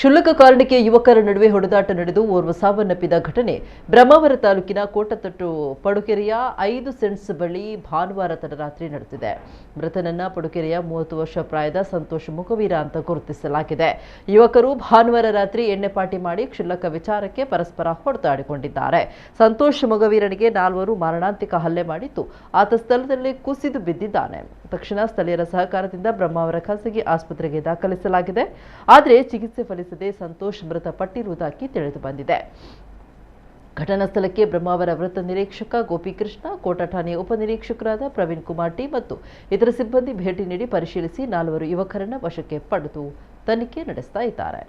ಕ್ಷುಲ್ಲಕ ಕಾರಣಕ್ಕೆ ಯುವಕರ ನಡುವೆ ಹೊಡೆದಾಟ ನಡೆದು ಓರ್ವ ಸಾವನ್ನಪ್ಪಿದ ಘಟನೆ ಬ್ರಹ್ಮಾವರ ತಾಲೂಕಿನ ಕೋಟತಟ್ಟು ಪಡುಕೆರೆಯ 5 ಸೆಂಟ್ಸ್ ಬಳಿ ಭಾನುವಾರ ತಡರಾತ್ರಿ ನಡೆದಿದೆ. ಮೃತನನ್ನ ಪಡುಕೆರೆಯ 30 ವರ್ಷ ಪ್ರಾಯದ ಸಂತೋಷ್ ಮುಖವೀರ ಅಂತ ಗುರುತಿಸಲಾಗಿದೆ. ಯುವಕರು ಭಾನುವಾರ ರಾತ್ರಿ ಎಣ್ಣೆ ಪಾರ್ಟಿ ಮಾಡಿ ಕ್ಷುಲ್ಲಕ ವಿಚಾರಕ್ಕೆ ಪರಸ್ಪರ ಹೊಡೆದಾಡಿಕೊಂಡಿದ್ದಾರೆ. ಸಂತೋಷ್ ಮುಖವೀರನಿಗೆ 4 ಮಾರಣಾಂತಿಕ ಹಲ್ಲೆ ಮಾಡಿದ್ದು ಆತ ಸ್ಥಳದಲ್ಲಿ ಕುಸಿದು ಬಿದ್ದಿದ್ದಾನೆ. ತಕ್ಷಣ ಸ್ಥಳೀಯರ ಸಹಕಾರದಿಂದ ಬ್ರಹ್ಮಾವರ ಖಾಸಗಿ ಆಸ್ಪತ್ರೆಗೆ ದಾಖಲಿಸಲಾಗಿದೆ. ಆದರೆ ಚಿಕಿತ್ಸೆ ಫಲಿಸದೆ ಸಂತೋಷ್ ಮೃತಪಟ್ಟಿರುವುದಾಗಿ ತಿಳಿದು ಬಂದಿದೆ. ಘಟನಾ ಸ್ಥಳಕ್ಕೆ ಬ್ರಹ್ಮಾವರ ವೃತ್ತ ನಿರೀಕ್ಷಕ ಗೋಪಿಕೃಷ್ಣ, ಕೋಟ ಠಾಣೆಯ ಉಪನಿರೀಕ್ಷಕರಾದ ಪ್ರವೀಣ್ ಕುಮಾರ್ ಟಿ ಮತ್ತು ಇತರ ಸಿಬ್ಬಂದಿ ಭೇಟಿ ನೀಡಿ ಪರಿಶೀಲಿಸಿ 4 ಯುವಕರನ್ನ ವಶಕ್ಕೆ ಪಡೆದು ತನಿಖೆ ನಡೆಸ್ತಾ ಇದ್ದಾರೆ.